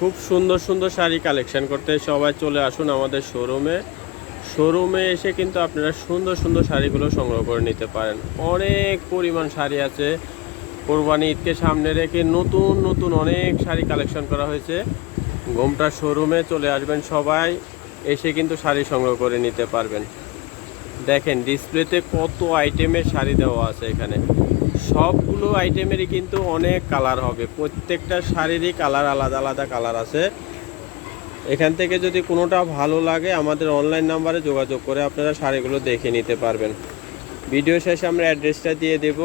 খুব সুন্দর সুন্দর শাড়ি কালেকশন করতে সবাই চলে আসুন আমাদের শোরুমে শোরুমে এসে কিন্তু আপনারা সুন্দর সুন্দর শাড়িগুলো সংগ্রহ করে নিতে পারেন। অনেক পরিমাণ শাড়ি আছে। কোরবানি ঈদকে সামনে রেখে নতুন নতুন অনেক শাড়ি কালেকশন করা হয়েছে। ঘোমটা শোরুমে চলে আসবেন সবাই। এসে কিন্তু শাড়ি সংগ্রহ করে নিতে পারবেন। দেখেন ডিসপ্লেতে কত আইটেমের শাড়ি দেওয়া আছে এখানে। সবগুলো আইটেমেরই কিন্তু অনেক কালার হবে। প্রত্যেকটা শাড়িরই কালার আলাদা আলাদা কালার আছে। এখান থেকে যদি কোনোটা ভালো লাগে, আমাদের অনলাইন নাম্বারে যোগাযোগ করে আপনারা শাড়িগুলো দেখে নিতে পারবেন। ভিডিও শেষে আমরা অ্যাড্রেসটা দিয়ে দেব।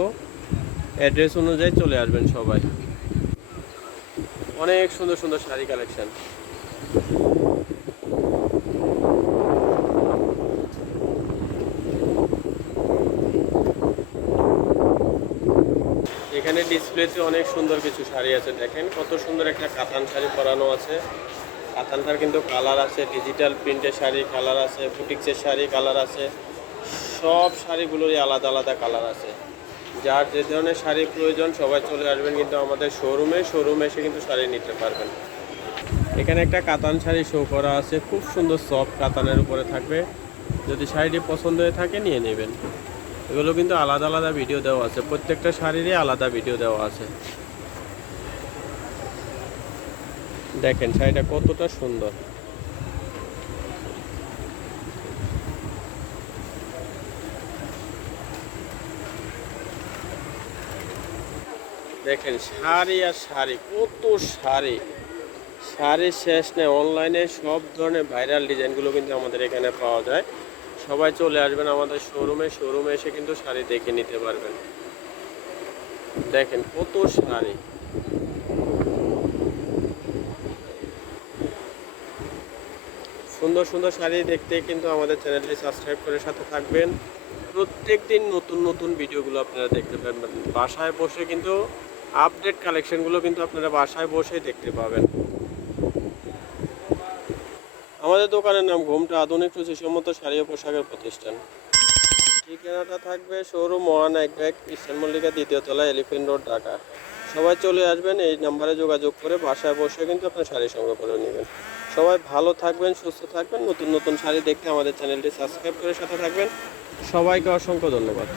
অ্যাড্রেস অনুযায়ী চলে আসবেন সবাই। অনেক সুন্দর সুন্দর শাড়ি কালেকশন এখানে ডিসপ্লেতে অনেক সুন্দর কিছু শাড়ি আছে, দেখেন। কত সুন্দর একটা কাতান শাড়ি পরানো আছে। কাতানটার কিন্তু কালার আছে ডিজিটাল প্রিন্টের শাড়ি কালার আছে বুটিক্সের শাড়ি কালার আছে। সব শাড়িগুলোরই আলাদা আলাদা কালার আছে। যার যে ধরনের শাড়ি প্রয়োজন, সবাই চলে আসবেন কিন্তু আমাদের শোরুমে শোরুমে এসে কিন্তু শাড়ি নিতে পারবেন। এখানে একটা কাতান শাড়ি শো করা আছে। খুব সুন্দর সফট কাতানের উপরে থাকবে। যদি শাড়িটি পছন্দ হয়ে থাকে, নিয়ে নেবেন। এগুলো কিন্তু আলাদা আলাদা ভিডিও দেওয়া আছে। প্রত্যেকটা শাড়িরই আলাদা ভিডিও দেওয়া আছে। দেখেন, শাড়িটা কতটা সুন্দর। দেখেন, শাড়ি আর শাড়ি, কত শাড়ি। শাড়ির শেষ নেই অনলাইনে সব ধরনের ভাইরাল ডিজাইনগুলো কিন্তু আমাদের এখানে পাওয়া যায়। সবাই চলে আসবেন আমাদের শোরুমে শোরুমে এসে কিন্তু শাড়ি দেখে নিতে পারবেন। দেখেন কত শাড়ি। সুন্দর সুন্দর শাড়ি দেখতে কিন্তু আমাদের চ্যানেলটি সাবস্ক্রাইব করে সাথে থাকবেন। প্রত্যেক দিন নতুন নতুন ভিডিওগুলো আপনারা দেখতে পাবেন বাসায় বসে কিন্তু আপডেট কালেকশনগুলো কিন্তু আপনারা বাসায় বসেই দেখতে পাবেন। আমাদের দোকানের নাম ঘুমটা আধুনিক রুচিসম্মত শাড়ি ও পোশাকের প্রতিষ্ঠান। ঠিকানাটা থাকবে শোরুম ওয়ান এক ব্যাগ ইস্টার্ন মল্লিকা দ্বিতীয় তলা এলিফেন্ট রোড, ঢাকা। সবাই চলে আসবেন, এই নাম্বারে যোগাযোগ করে বাসায় বসে কিন্তু আপনার শাড়ি সংগ্রহ করে নেবেন। সবাই ভালো থাকবেন, সুস্থ থাকবেন, নতুন নতুন শাড়ি দেখতে আমাদের চ্যানেলটি সাবস্ক্রাইব করে সাথে থাকবেন। সবাইকে অসংখ্য ধন্যবাদ।